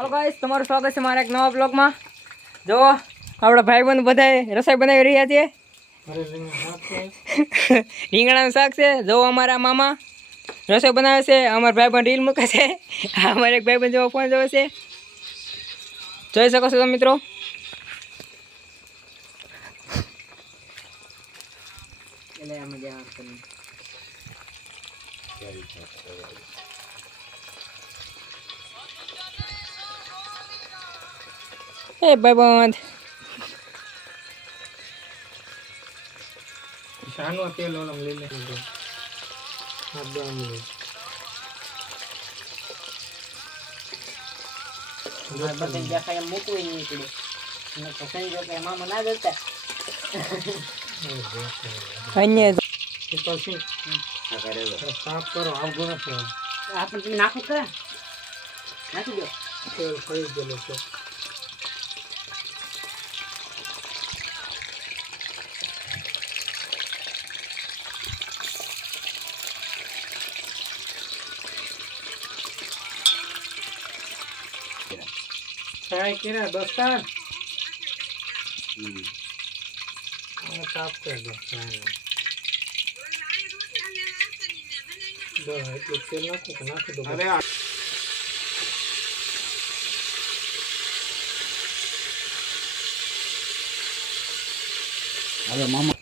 Hello guys, તમારું સ્વાગત છે મારા એક નવા બ્લોગમાં। જો આપણા ભાઈબંધ બધાય રસોઈ બનાવી રહ્યા છે। રીંગણાનું શાક છે। જો અમારા મામા રસોઈ બનાવે છે, અમારા ભાઈબંધ રીલ મૂકે છે। અમારા એક ભાઈબંધ જેવો ફોન જોવે છે, જોઈ શકો છો તમે મિત્રો। એ ભાઈબંધ શાનો તેલ ઓલમ લઈ લે આ દોન લે બધે દેખાય મૂકવું નહીં પડે ને પસંદ જો કે મામા ના દેતા અન્ય એ પછી આ કરે સાફ કરો આવગો નથી આપણે તમે નાખો કરા નાખી દો તેલ ફરી ગયેલો છે। ट्राई किया दोस्तान साफ कर दो तेल नाख दो अरे अरे मामा